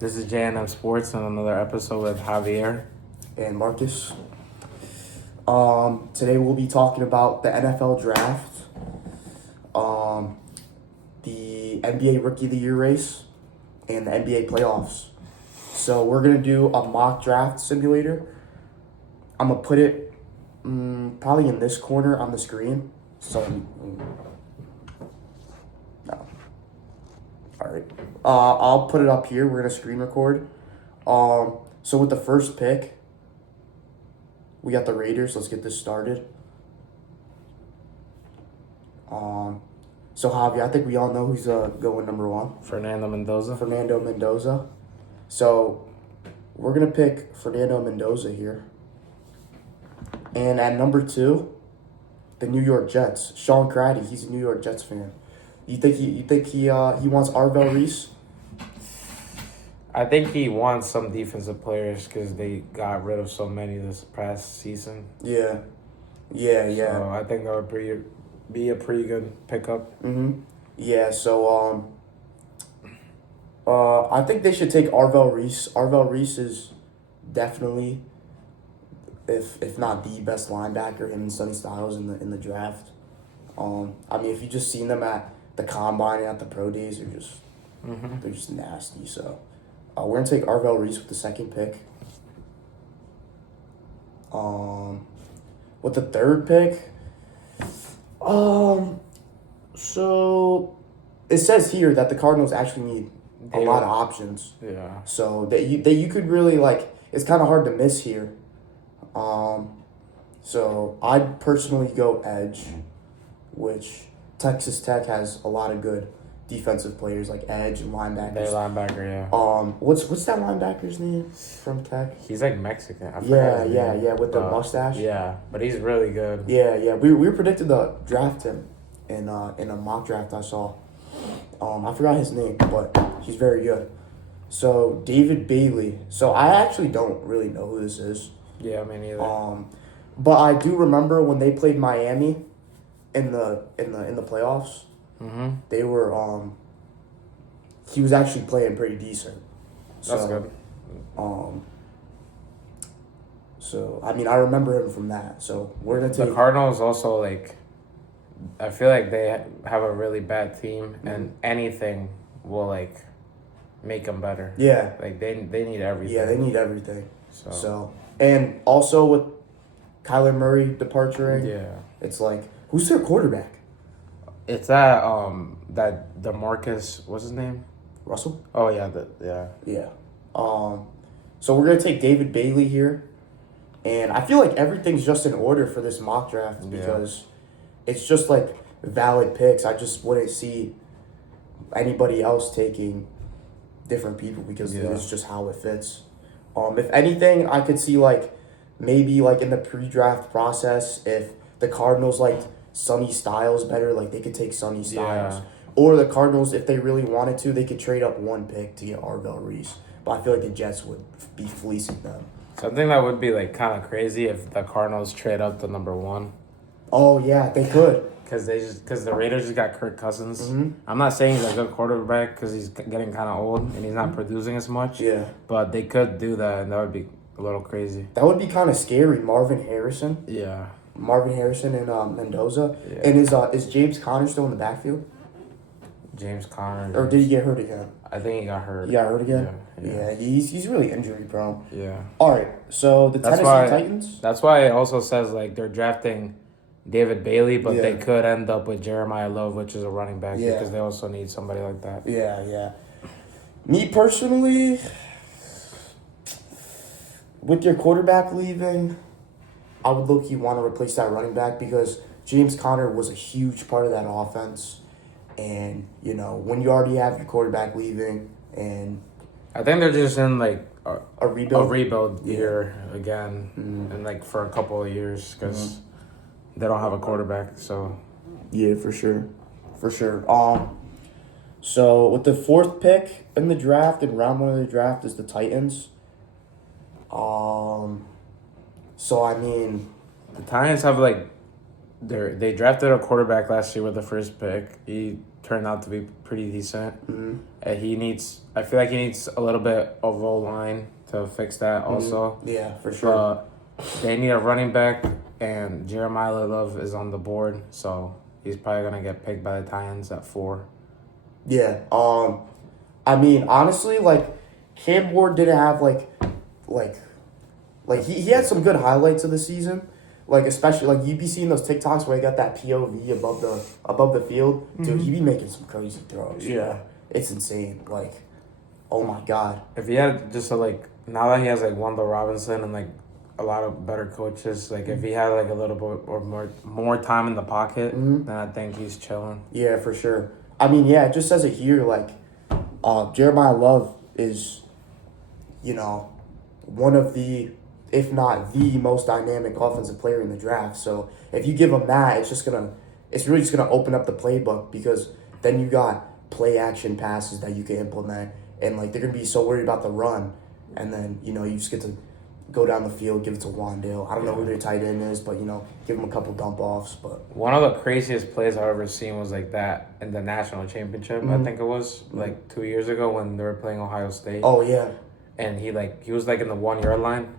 This is JNM Sports and another episode with Javier. And Marcus. Today we'll be talking about the NFL draft, the NBA Rookie of the Year race, and the NBA playoffs. So we're gonna do a mock draft simulator. I'm gonna put it probably in this corner on the screen. So no. All right. I'll put it up here. We're gonna screen record. So with the first pick, we got the Raiders. Let's get this started. So Javi, I think we all know who's going number one. Fernando Mendoza. Fernando Mendoza. So we're gonna pick Fernando Mendoza here. And at number 2, the New York Jets. Sean Craddy, he's a New York Jets fan. You think he wants Arvell Reese? I think he wants some defensive players because they got rid of so many this past season. Yeah. So I think that would be a pretty good pickup. Yeah, so I think they should take Arvell Reese. Arvell Reese is definitely, if not the best linebacker, him and Sonny Styles in the draft. I mean, if you just seen them at the combine and at the pro days, they're just nasty. So we're gonna take Arvell Reese with the second pick. With the third pick, so it says here that the Cardinals actually need a lot of options. Yeah. So that you could really it's kind of hard to miss here. So I'd personally go edge, which Texas Tech has a lot of good defensive players like edge and linebackers. Their linebacker, yeah. What's that linebacker's name from Tech? He's like Mexican. I forgot his name. Yeah, with the mustache. Yeah, but he's really good. Yeah. We were predicted to draft him in a mock draft I saw. I forgot his name, but he's very good. So David Bailey. So I actually don't really know who this is. Yeah, me neither. But I do remember when they played Miami in the playoffs. They were he was actually playing pretty decent. That's good. So I mean I remember him from that. So we're gonna take The Cardinals also I feel like they have a really bad team and anything will make them better. Yeah. They need everything. Yeah, they need everything. So So and also with Kyler Murray departuring, it's who's their quarterback? It's that DeMarcus, what's his name? Russell? Oh yeah, Yeah. So we're gonna take David Bailey here. And I feel like everything's just in order for this mock draft because it's just valid picks. I just wouldn't see anybody else taking different people because it's just how it fits. If anything, I could see maybe in the pre-draft process, if the Cardinals liked Sonny Styles better, they could take Sonny Styles. Yeah. Or the Cardinals, if they really wanted to, they could trade up one pick to get Arvell Reese. But I feel like the Jets would be fleecing them. Something that would be kind of crazy if the Cardinals trade up to number 1. Oh yeah, they could. Because the Raiders just got Kirk Cousins. I'm not saying he's a good quarterback because he's getting kind of old and he's not producing as much. Yeah. But they could do that and that would be a little crazy. That would be kind of scary. Marvin Harrison and Mendoza. Yeah. And is James Conner still in the backfield? James Conner. Or did he get hurt again? I think he got hurt. He got hurt again? Yeah. He's really injury prone. Yeah. All right, so the Tennessee Titans. That's why it also says they're drafting David Bailey, but they could end up with Jeremiah Love, which is a running back, because they also need somebody like that. Yeah. Me personally, with your quarterback leaving, I would look. You want to replace that running back because James Conner was a huge part of that offense, and when you already have your quarterback leaving, and I think they're just in a rebuild. A rebuild year again, and for a couple of years because they don't have a quarterback. So yeah, for sure. So with the 4th pick in the draft, in round 1 of the draft, is the Titans. So I mean, the Titans have they drafted a quarterback last year with the first pick. He turned out to be pretty decent. Mm-hmm. And I feel like he needs a little bit of O-line to fix that also. Yeah, for sure. But they need a running back, and Jeremiah Love is on the board, so he's probably going to get picked by the Titans at 4. Yeah. I mean, honestly, like, Cam Ward didn't have, like he had some good highlights of the season. Like, especially, like, you'd be seeing those TikToks where he got that POV above the field. Dude, he'd be making some crazy throws. Yeah. It's insane. Like, oh, my God. If he had just now that he has, like, Wendell Robinson and, like, a lot of better coaches, like, if he had, like, a little bit or more time in the pocket, then I think he's chilling. Yeah, for sure. I mean, yeah, it just says it here, like, Jeremiah Love is, one of the, if not the most dynamic offensive player in the draft. So if you give him that, it's really just gonna open up the playbook, because then you got play action passes that you can implement, and like they're gonna be so worried about the run, and then you just get to go down the field, give it to Wandale. I don't know who their tight end is, but give him a couple dump offs. But one of the craziest plays I've ever seen was like that in the national championship. I think it was like 2 years ago when they were playing Ohio State. Oh yeah. And he was like in the 1 yard line,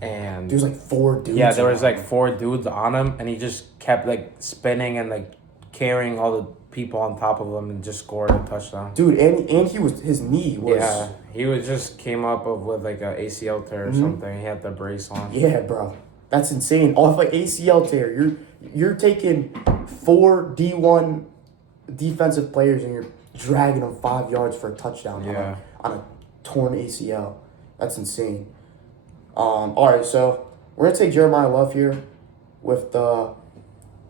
and there was like 4 dudes. Yeah, there was like 4 dudes on him, and he just kept like spinning and like carrying all the people on top of him and just scored a touchdown. Dude, and his knee was. Yeah, he was just came up with like a ACL tear or something. He had the brace on. Yeah, bro, that's insane. Off like ACL tear, you're taking 4 D1 defensive players and you're dragging them 5 yards for a touchdown. Yeah. On a torn ACL. That's insane. All right, so we're gonna take Jeremiah Love here with the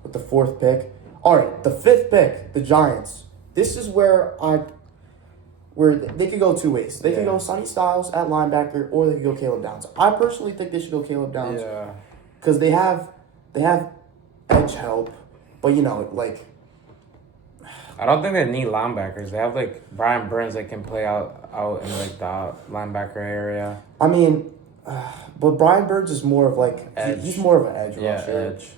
4th pick. All right, the 5th pick, the Giants. This is where they could go 2 ways. They could go Sonny Styles at linebacker, or they could go Caleb Downs. I personally think they should go Caleb Downs. Yeah. Because they have edge help, but I don't think they need linebackers. They have like Brian Burns that can play out in like the linebacker area. I mean, but Brian Burns is more of like edge. He's more of an edge rusher. Edge.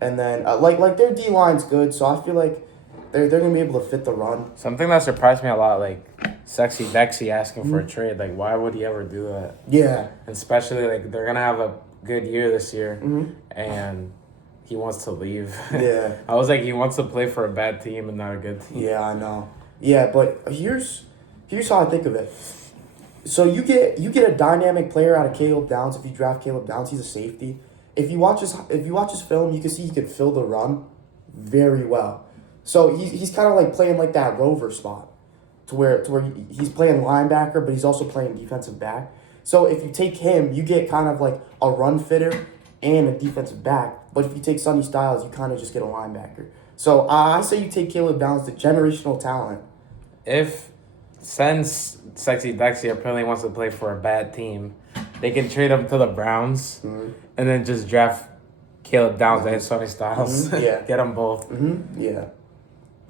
And then like their D line's good, so I feel like they're gonna be able to fit the run. Something that surprised me a lot, like Sexy Dexy asking for a trade. Like, why would he ever do that? Yeah. And especially like they're gonna have a good year this year, and he wants to leave. Yeah. I was like, he wants to play for a bad team and not a good team. Yeah, I know. Yeah, but here's how I think of it. So you get a dynamic player out of Caleb Downs. If you draft Caleb Downs, he's a safety. If you watch his film, you can see he can fill the run very well. So he's kind of like playing like that rover spot, to where he's playing linebacker, but he's also playing defensive back. So if you take him, you get kind of like a run fitter and a defensive back. But if you take Sonny Styles, you kind of just get a linebacker. So I say you take Caleb Downs, the generational talent. Since Sexy Dexy apparently wants to play for a bad team, they can trade him to the Browns and then just draft Caleb Downs and Sonny Styles. Yeah. Get them both. Yeah.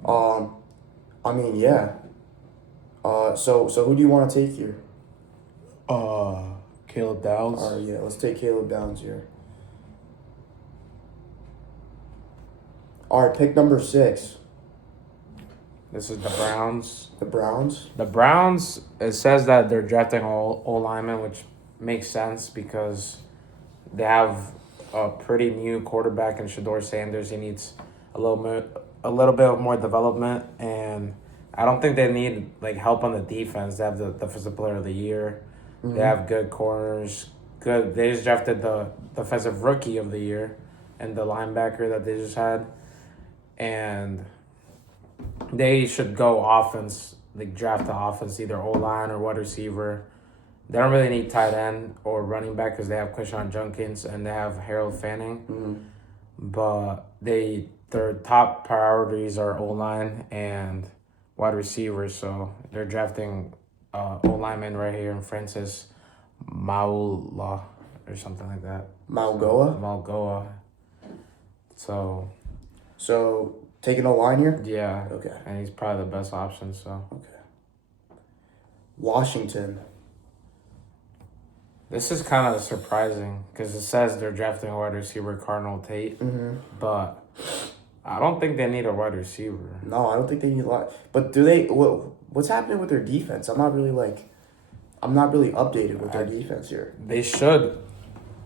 I mean, yeah. So who do you want to take here? Caleb Downs. All right, yeah, let's take Caleb Downs here. All right, pick number 6. This is the Browns. The Browns? The Browns, it says that they're drafting all linemen, which makes sense because they have a pretty new quarterback in Shedeur Sanders. He needs a little bit of more development, and I don't think they need like help on the defense. They have the defensive player of the year. They have good corners. They just drafted the defensive rookie of the year and the linebacker that they just had, and they should go offense, like draft the offense, either O-line or wide receiver. They don't really need tight end or running back because they have Quinshon Judkins and they have Harold Fanning. But their top priorities are O-line and wide receivers. So they're drafting O-lineman right here in Francis Maula or something like that. Malgoa? So taking a line here? yeah. Okay. And he's probably the best option, so. Okay. Washington. This is kind of surprising because it says they're drafting a wide receiver, Cardinal Tate. But I don't think they need a wide receiver. No, I don't think they need a lot. But do they? What's happening with their defense? I'm not really updated with their defense here. They should.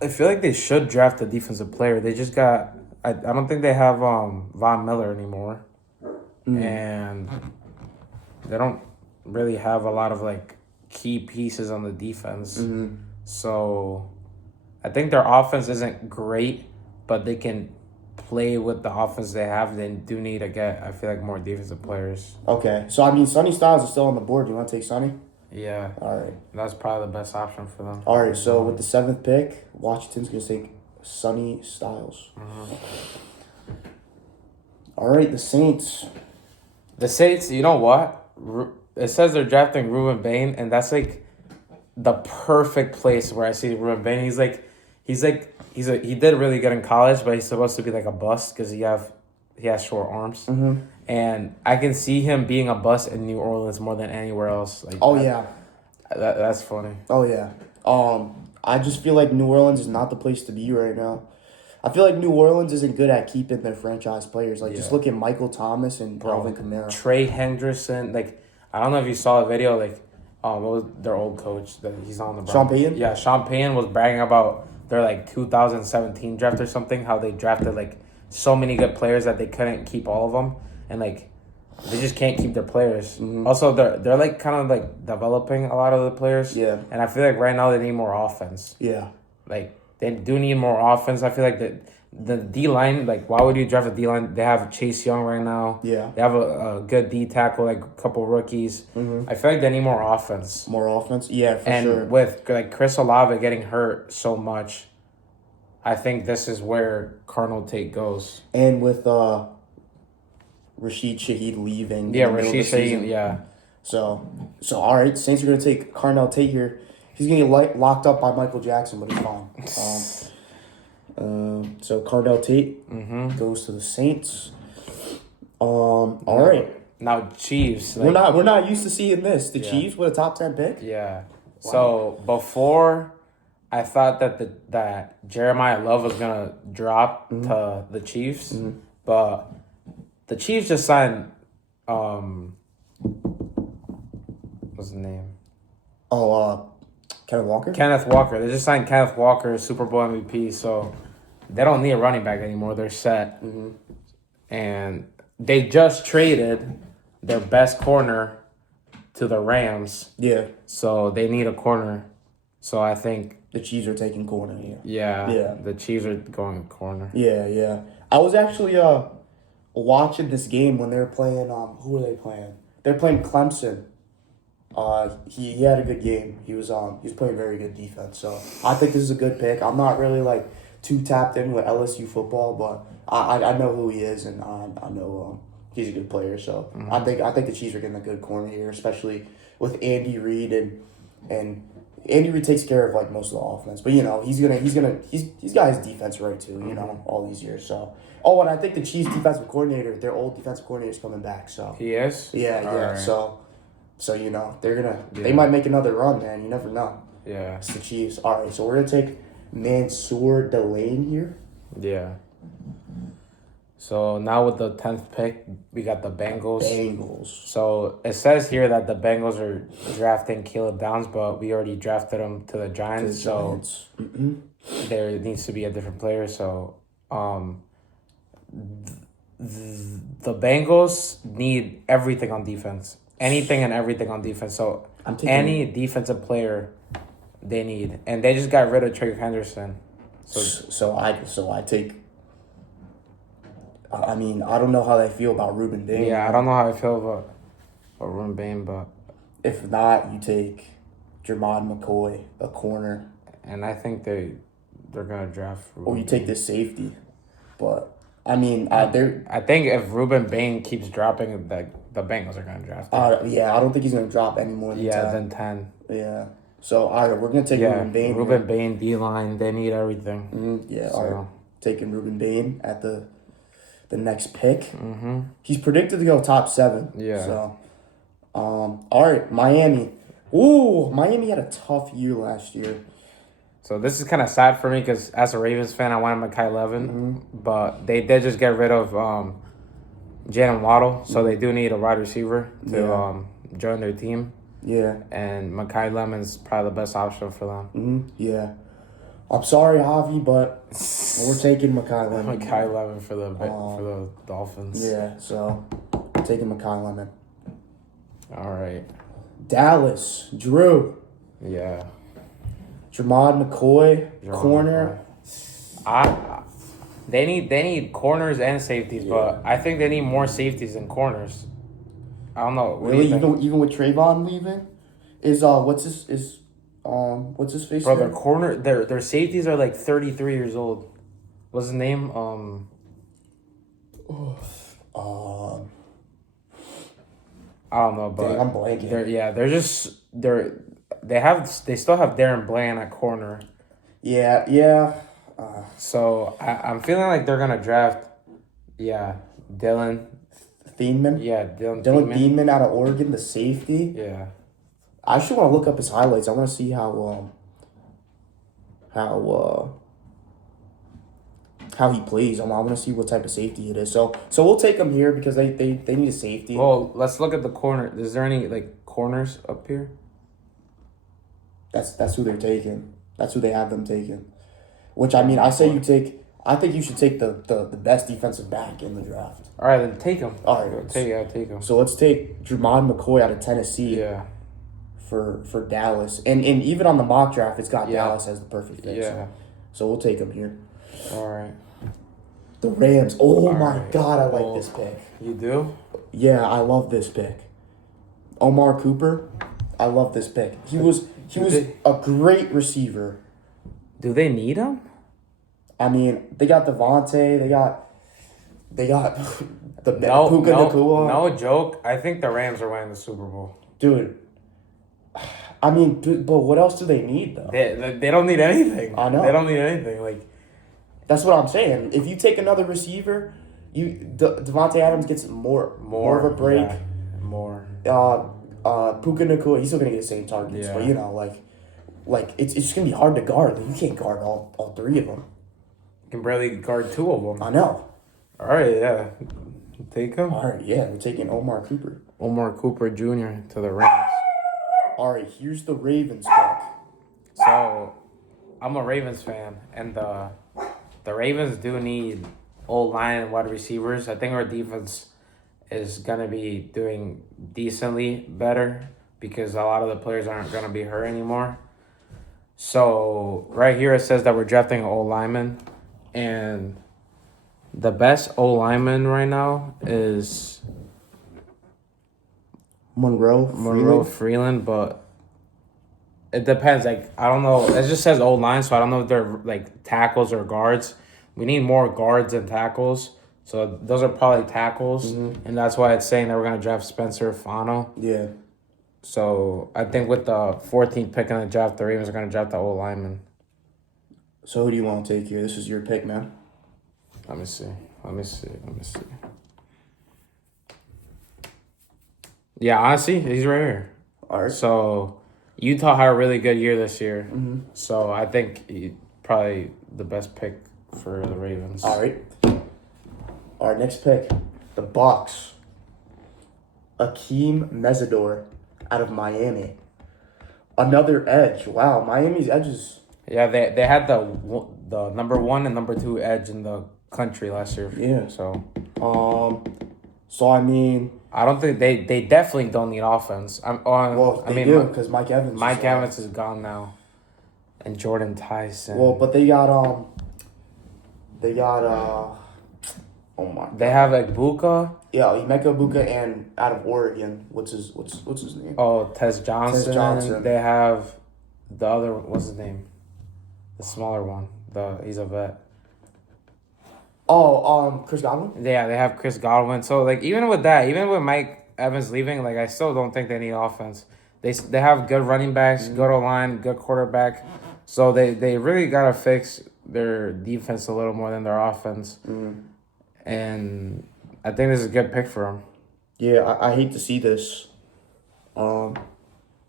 I feel like they should draft a defensive player. They just got. I don't think they have Von Miller anymore, and they don't really have a lot of like key pieces on the defense. So, I think their offense isn't great, but they can play with the offense they have. They do need to get, I feel like, more defensive players. Okay, so I mean, Sonny Styles is still on the board. You want to take Sonny? Yeah. All right. That's probably the best option for them. All right, so with the 7th pick, Washington's going to take Sonny Styles. All right, the Saints. The Saints, you know what? It says they're drafting Ruben Bain, and that's like the perfect place where I see Ruben Bain. He did really good in college, but he's supposed to be like a bust because he has short arms. And I can see him being a bust in New Orleans more than anywhere else. Like, that's funny. Oh yeah. I just feel like New Orleans is not the place to be right now. I feel like New Orleans isn't good at keeping their franchise players. Like, just look at Michael Thomas and Alvin Kamara. Trey Hendrickson. Like, I don't know if you saw the video. Like, what was their old coach that he's on the Browns? Sean Payton? Yeah, Sean Payton was bragging about their like 2017 draft or something. How they drafted like so many good players that they couldn't keep all of them, and like they just can't keep their players. Also, they're like kind of like developing a lot of the players. Yeah. And I feel like right now they need more offense. Yeah. Like, they do need more offense. I feel like the D-line, like, why would you draft a D-line? They have Chase Young right now. Yeah. They have a good D-tackle, like, a couple rookies. I feel like they need more offense. More offense? Yeah, for and sure. And with, like, Chris Olave getting hurt so much, I think this is where Cardinal Tate goes. And with Rashid Shaheed leaving. Yeah, Rashid Shaheed, yeah. So all right, Saints are going to take Cardinal Tate here. He's going to get locked up by Michael Jackson, but he's fine. So Cardell Tate goes to the Saints. All right. Now Chiefs. Like, we're not used to seeing this. The Chiefs with a top 10 pick. Yeah. Wow. So before, I thought that Jeremiah Love was gonna drop to the Chiefs, but the Chiefs just signed what's his name? Kenneth Walker? Kenneth Walker. They just signed Kenneth Walker, Super Bowl MVP, so they don't need a running back anymore. They're set. And they just traded their best corner to the Rams. Yeah. So they need a corner. So I think the Chiefs are taking corner here. Yeah. The Chiefs are going corner. Yeah. I was actually watching this game when they were playing who were they playing? They're playing Clemson. He had a good game. He was playing very good defense. So I think this is a good pick. I'm not really like too tapped in with LSU football, but I know who he is, and I know he's a good player. So I think the Chiefs are getting a good corner here, especially with Andy Reid and Andy Reid takes care of like most of the offense. But he's got his defense right too. All these years. So and I think the Chiefs defensive coordinator, their old defensive coordinator, is coming back. So he is. Yeah. Right. So they might make another run, man. You never know. Yeah. It's the Chiefs. All right, so we're gonna take Mansour Delane here. Yeah. So now with the 10th pick, we got the Bengals. So it says here that the Bengals are drafting Caleb Downs, but we already drafted him to the Giants. There needs to be a different player. So the Bengals need everything on defense. Anything and everything on defense. So any defensive player they need. And they just got rid of Trey Henderson. So I take I don't know how they feel about Ruben Bain. Yeah, I don't know how I feel about Ruben Bain, but if not, you take Jermod McCoy, a corner. And I think they're gonna draft Ruben you take the safety. But I think if Ruben Bain keeps dropping, the Bengals are gonna draft him. I don't think he's gonna drop any more than 10. Than 10. Yeah. So we're gonna take Ruben Bain. Ruben Bain, D-line, they need everything. All right. Taking Ruben Bain at the next pick. He's predicted to go top 7. Yeah. So, all right, Miami. Ooh, Miami had a tough year last year. So this is kind of sad for me because as a Ravens fan, I wanted Mekhi Levin, but they did just get rid of Jalen Waddle, so they do need a wide receiver to Yeah. join their team. Yeah. And Makai Lemon's probably the best option for them. Yeah. I'm sorry, Javi, but we're taking Makai Lemon. Makai Lemon for the Dolphins. Yeah, so taking Makai Lemon. All right. Dallas, Drew, Yeah. Jermod McCoy, Jermod corner. They need corners and safeties, but I think they need more safeties than corners. I don't know. What do Really, you think? even with Trayvon leaving, what's his face? Bro, here? their safeties are like 33 years old. What's his name? I don't know, but Dang, I'm blanking. They still have Darren Bland at corner. Yeah. So I'm feeling like they're gonna draft, Dylan. Thieneman. Yeah, Dylan Dylan Thieneman. Thieneman out of Oregon, the safety. Yeah. I actually want to look up his highlights. I want to see how he plays. I want to see what type of safety it is. So we'll take him here because they need a safety. Well, let's look at the corner. Is there any like corners up here? That's who they're taking. That's who they have them taking. Which I mean, I think you should take the best defensive back in the draft. All right, then take him. All right, Take him. So let's take Jermod McCoy out of Tennessee. Yeah. For Dallas, and even on the mock draft, it's got Yeah. Dallas as the perfect pick. Yeah. So we'll take him here. All right. The Rams. Oh All my right. God, I like Well, this pick. You do? Yeah, I love this pick. Omar Cooper, I love this pick. He was a great receiver. Do they need him? I mean, they got Devontae, they got the Puka Nacua. No joke. I think the Rams are winning the Super Bowl. Dude. I mean, but what else do they need though? They don't need anything. I know. They don't need anything. Like, That's what I'm saying. If you take another receiver, Devontae Adams gets more of a break. Yeah, more. Puka Nacua, he's still gonna get the same targets, Yeah. but like it's just gonna be hard to guard. You can't guard all three of them. Can barely guard two of them. I know. All right, yeah. Take him. All right, yeah, we're taking Omar Cooper. Omar Cooper Jr. to the Rams. All right, here's the Ravens pick. So, I'm a Ravens fan, and the Ravens do need old line and wide receivers. I think our defense is gonna be doing decently better because a lot of the players aren't gonna be hurt anymore. So right here it says that we're drafting an old lineman, and the best old lineman right now is Monroe Freeland, but it depends. Like, I don't know. It just says old line, so I don't know if they're like tackles or guards. We need more guards than tackles. So those are probably tackles, and that's why it's saying that we're gonna draft Spencer Fano. Yeah. So I think with the 14th pick in the draft, the Ravens are gonna draft the old lineman. So who do you want to take here? This is your pick, man. Let me see. Yeah, honestly, he's right here. All right. So Utah had a really good year this year. So I think he probably the best pick for the Ravens. All right. All right, next pick. The Bucks. Akeem Mesidor out of Miami. Another edge. Wow, Miami's edges. Yeah, they had the number 1 and number 2 edge in the country last year. Yeah. So I mean, I don't think they definitely don't need offense. they do because Mike Evans. Mike Evans is gone now, and Jordan Tyson. Well, but they got oh my. They have like Buka. Yeah, Emeka Buka and out of Oregon. What's his name? Oh, Tez Johnson. Tez Johnson. They have the other. What's his name? The smaller one. He's a vet. Oh, Chris Godwin? Yeah, they have Chris Godwin. So like even with Mike Evans leaving, like I still don't think they need offense. They have good running backs, good O-line, good quarterback. So they really gotta fix their defense a little more than their offense. And I think this is a good pick for them. Yeah, I hate to see this.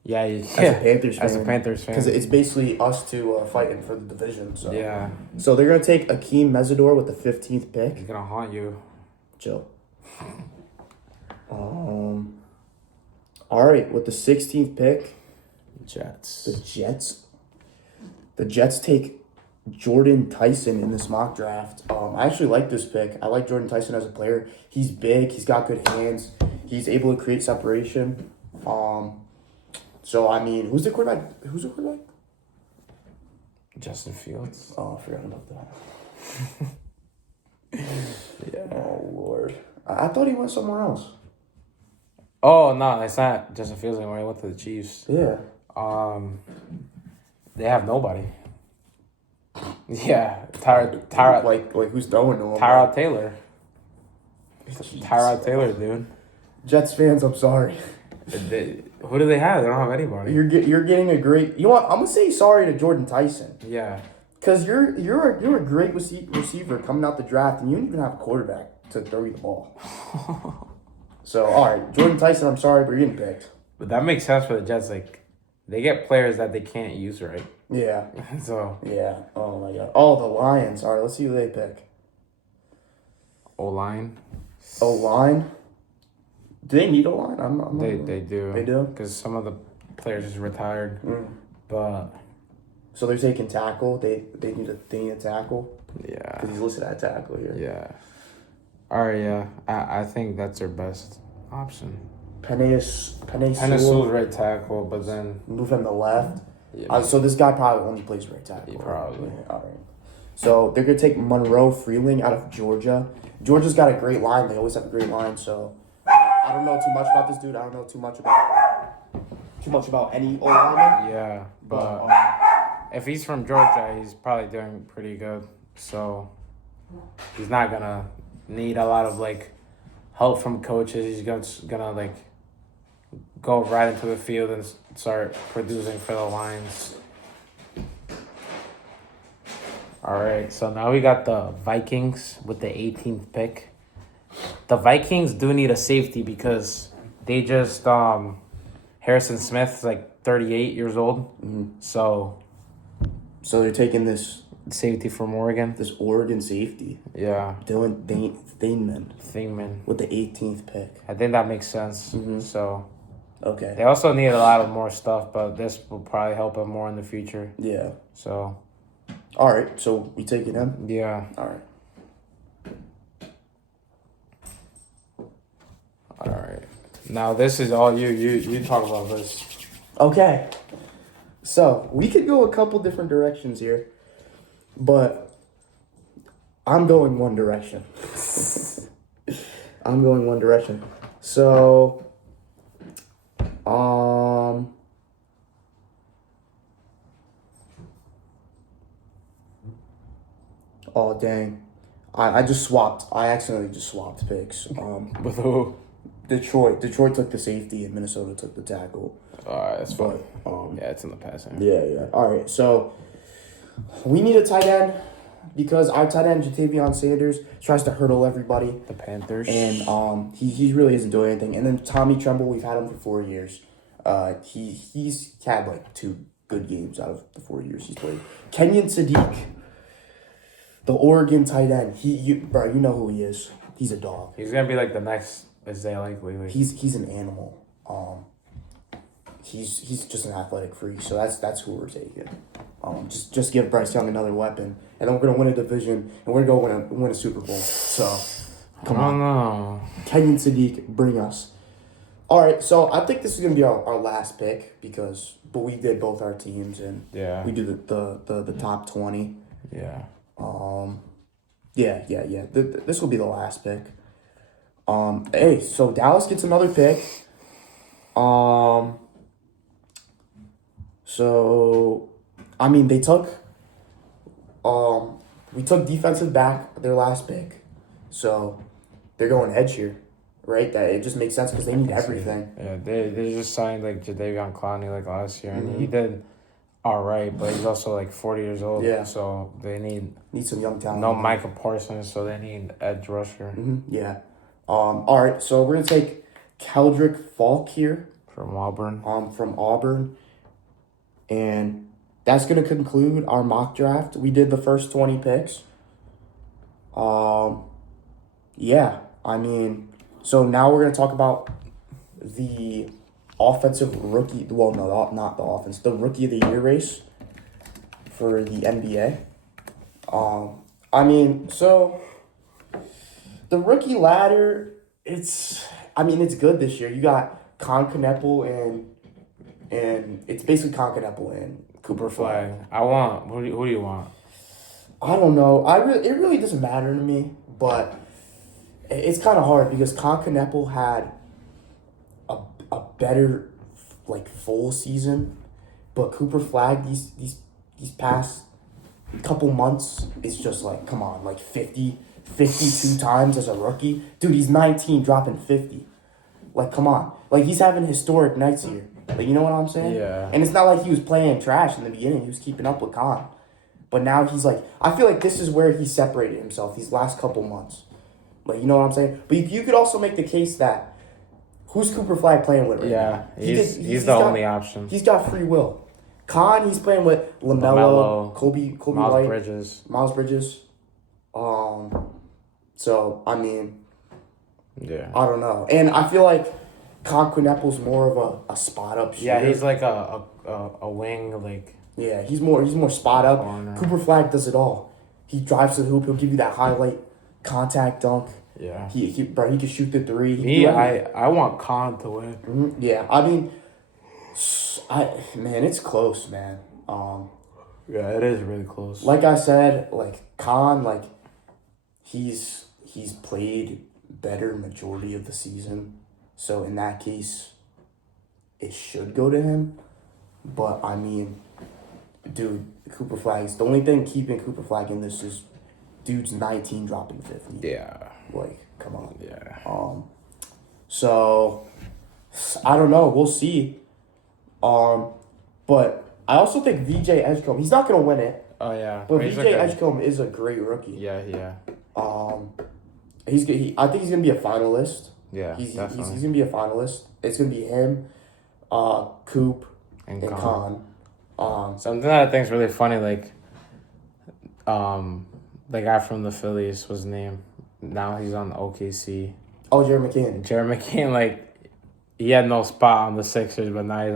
As a Panthers fan. Because it's basically us two fighting for the division. So Yeah. So they're gonna take Akeem Mesidor with the 15th pick. He's gonna haunt you. Chill. All right, with the 16th pick, Jets. The Jets take Jordan Tyson in this mock draft. I actually like this pick. I like Jordan Tyson as a player. He's big. He's got good hands. He's able to create separation. So I mean, who's the quarterback? Justin Fields. Oh, I forgot about that. Yeah. Oh Lord, I thought he went somewhere else. Oh no, it's not Justin Fields anymore. He went to the Chiefs. Yeah. They have nobody. Yeah, Tyrod Like who's throwing to him? Tyrod Taylor. Jeez. Tyrod Taylor, dude. Jets fans, I'm sorry. Who do they have? They don't have anybody. You're getting a great. You know what? I'm gonna say sorry to Jordan Tyson. Yeah. Cause you're a great receiver coming out the draft, and you don't even have a quarterback to throw you the ball. So all right, Jordan Tyson, I'm sorry, but you're getting picked. But that makes sense for the Jets. Like, they get players that they can't use right. Yeah. So. Yeah. Oh my God. Oh, the Lions. All right, let's see who they pick. O-line. O-line. Do they need O-line? I'm They do. They do? Because some of the players just retired. But. So they're taking tackle. They need a tackle. Yeah. Because he's listed at tackle here. Yeah. All right, yeah. I think that's their best option. Penei Sewell's right tackle, but then... Move him to left. Yeah. So this guy probably only plays right tackle. Probably. Yeah, all right. So they're going to take Monroe Freeling out of Georgia. Georgia's got a great line. They always have a great line. So I don't know too much about this dude. I don't know too much about any O-lineman. Yeah, but if he's from Georgia, he's probably doing pretty good. So he's not going to need a lot of, like, help from coaches. He's gonna like, go right into the field and start producing for the Lions. All right, so now we got the Vikings with the 18th pick. The Vikings do need a safety because they just Harrison Smith is like 38 years old. So they're taking this safety from Oregon. This Oregon safety. Yeah. Dylan Thingman with the 18th pick. I think that makes sense. So okay. they also need a lot of more stuff, but this will probably help them more in the future. Yeah. So. All right. So we taking him. Yeah. All right. All right. Now this is all you. You talk about this. Okay. So we could go a couple different directions here, but I'm going one direction. So, oh dang, I just swapped. I accidentally just swapped picks. With who? Detroit took the safety and Minnesota took the tackle. All right, that's fine. But, yeah, it's in the passing. Yeah. All right, so we need a tight end because our tight end Jatavion Sanders tries to hurdle everybody. The Panthers. And he really isn't doing anything. And then Tommy Tremble, we've had him for 4 years. He's had like 2 good games out of the 4 years he's played. Kenyon Sadiq, the Oregon tight end. You know who he is. He's a dog. He's gonna be like the next Isaiah Likely. He's an animal. He's just an athletic freak. So that's who we're taking. Just give Bryce Young another weapon, and then we're gonna win a division, and we're gonna win a Super Bowl. So, come on, no. Kenyon Sadiq, bring us. All right, so I think this is gonna be our last pick but we did both our teams, and Yeah. we do the top 20. Yeah. Yeah. This will be the last pick. Hey, so Dallas gets another pick. So, I mean, they took, we took defensive back, their last pick. So, they're going edge here, right? That it just makes sense because they need everything. Yeah, they just signed like Jadeveon Clowney like last year, and he did all right, but he's also like 40 years old. Yeah. So they need some young talent. no Micah Parsons, so they need edge rusher. Yeah. All right, so we're gonna take Keldrick Falk here. From Auburn. From Auburn. And that's going to conclude our mock draft. We did the first 20 picks. Yeah, I mean, So now we're gonna talk about the offensive rookie. Well, no, not the offense. The rookie of the year race for the NBA. I mean, so the rookie ladder. It's good this year. You got Con Kneppel and it's basically Con Kneppel and Cooper Flag. I want. Who do you want? I don't know. It really doesn't matter to me, but it's kind of hard because Con Kneppel had a better like full season, but Cooper Flag these past couple months is just like, come on, like 52 times as a rookie. Dude, he's 19 dropping 50. Like, come on. Like, he's having historic nights here. Like, you know what I'm saying? Yeah. And it's not like he was playing trash in the beginning. He was keeping up with Con. But now he's like, I feel like this is where he separated himself these last couple months. Like, you know what I'm saying? But you could also make the case that who's Cooper Flag playing with right now? He's the only option. He's got free will. Con, he's playing with LaMelo, Kobe Miles White, Bridges. Miles Bridges. So I mean, yeah, I don't know, and I feel like Con Kneppel's more of a spot up shooter. Yeah, he's like a wing, like. Yeah, he's more spot up. Corner. Cooper Flag does it all. He drives to the hoop. He'll give you that highlight contact dunk. Yeah. He can shoot the three. I want Con to win. Mm-hmm. Yeah, I mean, it's close, man. Yeah, it is really close. Like I said, like Con, like he's played better majority of the season, so in that case, it should go to him. But I mean, dude, Cooper Flag's the only thing keeping Cooper Flag in this is dude's 19 dropping 50. Yeah. Like, come on. Yeah. So I don't know. We'll see. But I also think VJ Edgecombe, he's not gonna win it. Oh yeah. But VJ Edgecombe is a great rookie. Yeah. I think he's gonna be a finalist. Yeah. He's definitely. gonna be a finalist. It's gonna be him, Coop, and Con. Something that I think is really funny, like, the guy from the Phillies was named. Now he's on the OKC. Oh, Jerry McCann. Jerry McCain, like, he had no spot on the Sixers, but now he's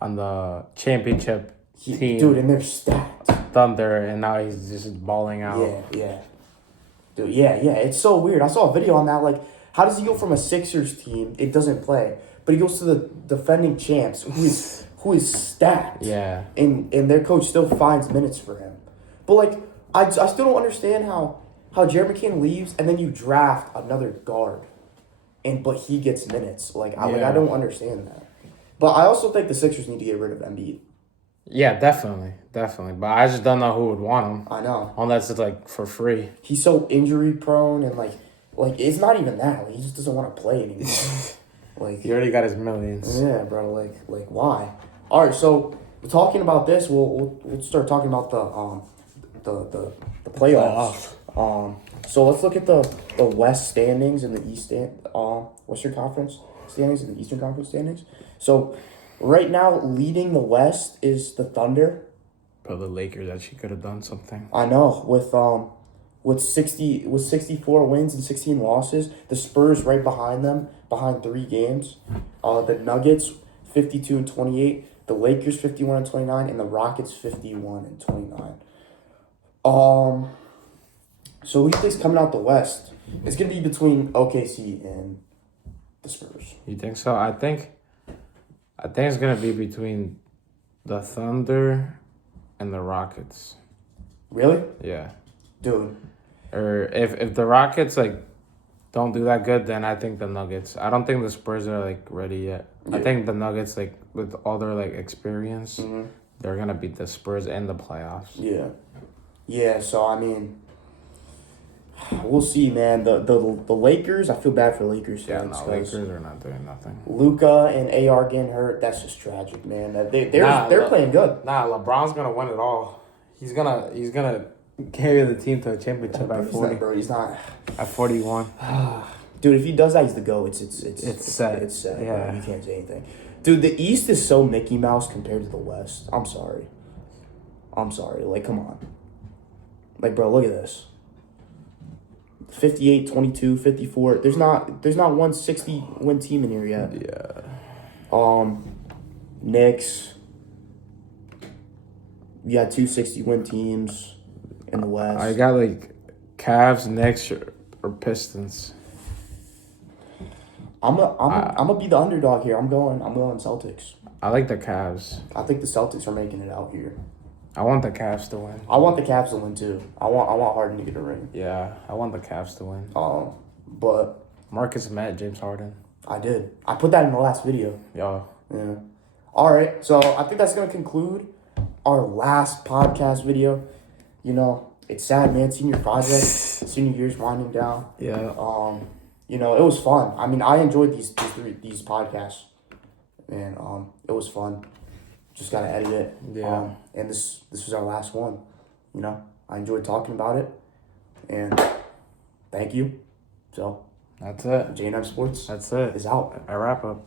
on the championship team. Dude, and they're stacked. Thunder, and now he's just balling out. Yeah. Dude, yeah. It's so weird. I saw a video on that. Like, how does he go from a Sixers team? It doesn't play, but he goes to the defending champs, who is stacked. Yeah. And their coach still finds minutes for him. But like, I still don't understand how Jerry McCann leaves and then you draft another guard, but he gets minutes. Like I don't understand that. But I also think the Sixers need to get rid of Embiid. Yeah, definitely. But I just don't know who would want him. I know. Unless it's like for free. He's so injury prone and like it's not even that. Like, he just doesn't want to play anymore. Like he already got his millions. Yeah, bro. Like why? All right, so talking about this, we'll start talking about the playoffs. So let's look at the West standings and the Western Conference standings and the Eastern Conference standings. So right now, leading the West is the Thunder. But the Lakers actually could have done something. I know with 64 wins and 16 losses. The Spurs right behind them, behind 3 games. The Nuggets 52 and 28. The Lakers 51 and 29, and the Rockets 51 and 29. So who do you think's coming out the West? It's gonna be between OKC and the Spurs. You think so? I think it's gonna be between the Thunder and the Rockets. Really? Yeah. Dude. Or if the Rockets like don't do that good, then I think the Nuggets. I don't think the Spurs are like ready yet. Yeah. I think the Nuggets, like with all their like experience, they're gonna beat the Spurs in the playoffs. Yeah. So I mean, we'll see, man. The Lakers. I feel bad for Lakers fans. Yeah, Lakers are not doing nothing. Luka and AR getting hurt. That's just tragic, man. They're playing good. Nah, LeBron's gonna win it all. He's gonna carry the team to a championship at 40. He's not. At 41. Dude, if he does that, he's the GOAT. It's sad. It's sad. Yeah. You can't say anything. Dude, the East is so Mickey Mouse compared to the West. I'm sorry. Like, come on. Like, bro, look at this. 58, 22, 54. There's not one 60 win team in here yet. Yeah. Knicks. We got 2 60 win teams in the West. I got like Cavs, Knicks, or Pistons. I'm gonna be the underdog here. I'm going Celtics. I like the Cavs. I think the Celtics are making it out here. I want the Cavs to win. I want the Cavs to win too. I want Harden to get a ring. Yeah, I want the Cavs to win. But Marcus met James Harden. I did. I put that in the last video. Yeah. Yeah. All right. So I think that's gonna conclude our last podcast video. You know, it's sad, man. Senior project, senior year's winding down. Yeah. You know, it was fun. I mean, I enjoyed these podcasts, and it was fun. Just gotta edit it. Yeah. And this was our last one. You know, I enjoyed talking about it, and thank you. So That's it. J&M Sports That's it. is out. I wrap up.